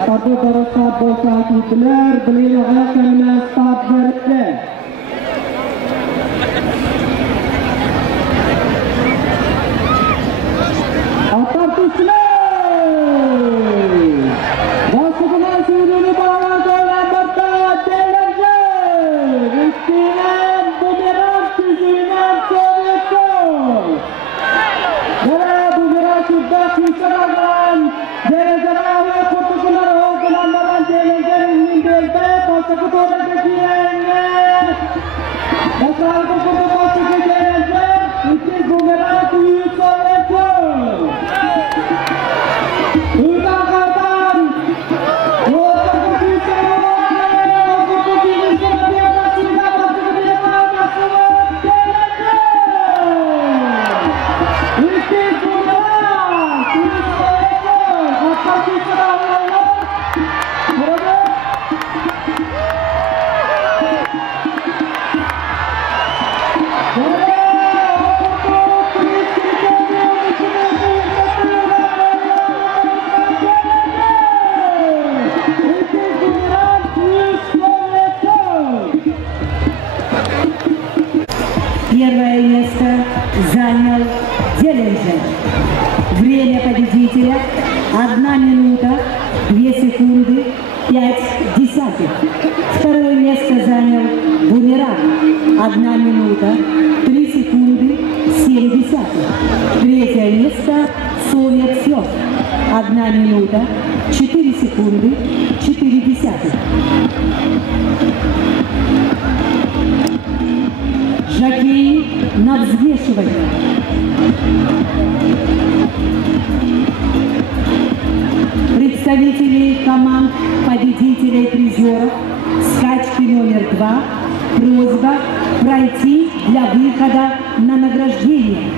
Satu terusat bosa Hitler beliau akan menstart berikutnya. Atas Islam Basuhan sudah dibawa ke Lamberta Challenger Istilah bumerang Sisinan Sovietol Dalam bumerang sudah diserahkan Jara-jara Putukular Lamberta Challenger Mindelta Pasakutara Kekiannya Dasar Kukutu Pasakutara Challenger Itu bumerang Sovietol Первое место занял Челленджер. Время победителя 1 минута 2 секунды 5 десятых. Второе место занял Бумеранг. 1 минута 3 секунды 7 десятых. Третье место Совет Фёст. 1 минута 4 секунды 4 десятых. Жокеи на взвешивание. Представители команд победителей призеров скачки номер 2. Просьба пройти для выхода на награждение.